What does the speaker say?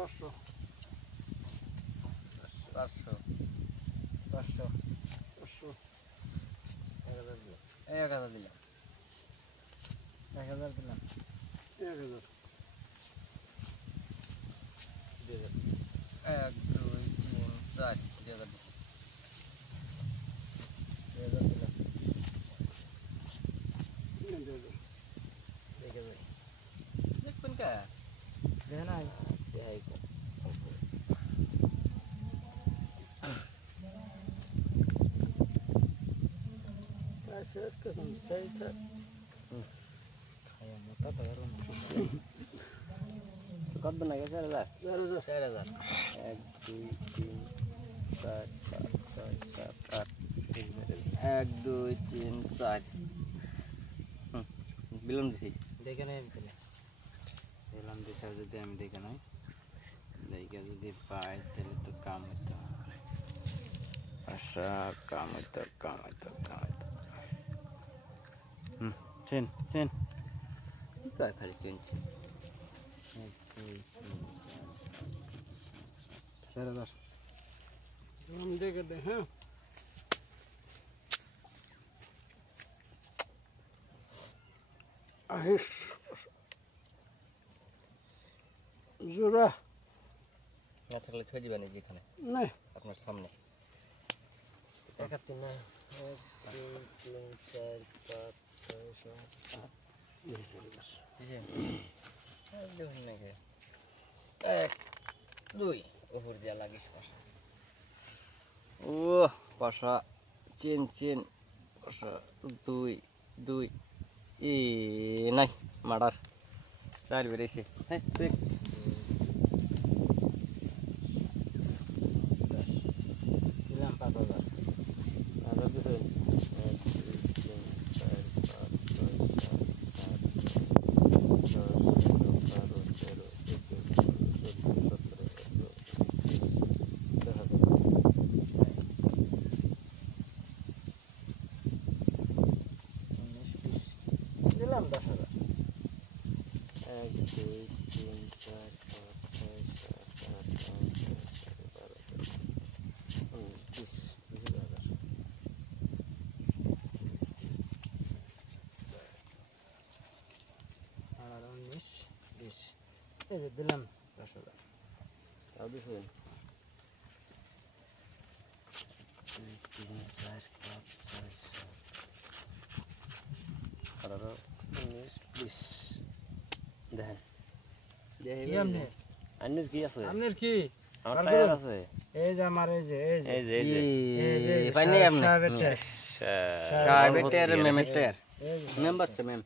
500 500 500 500 1000 দিলাম 1000 দিলাম 1000 1 2 3 4 2000 দিলাম দেখে যাই দেখবেন কা দেখে নাই দেখাই কো Gracias, que nos está খায়া মতো বেরোন কত বানাই 4000 4000 1 2 3 4 5 6 7 8 1 2 3 4 বিলম দিছি দেখে নাই আমি তাহলে এলাম দিশা যদি আমি দেখে নাই দেখে যদি পাই তাহলে তো কাম হইতো আশা কাম হইতো চেন কি কয় খালি চিনছি 4000 हम देखे दे हैं আহিস জোড়া না থাকলে থই দিবেন এই যেখানে না আপনার সামনে দেখাচ্ছি না 1 2 3 4 5 6 7 দেখুন নাকি 1 2 উপর দিয়া লাগিস পাশা ও পাশা চেন পাশা 2 ই নাই মারার চার বেরিয়েছে হ্যাঁ ঠিক দিলাম 5000 আমরা দিছি 10,000 1 2 3 4 5 6 7 এই যে দিলাম 10,000 তাও দিছি 2 3 4 5 6 7 18 19 20 দেখেন কি আমনে আন্নের কি আছে আমনের কি আমার টায়ার আছে এই যে আমার এই যে পাইনি আমনে সাহেবের সাহেবের মেমের মেম বাচ্চা মেম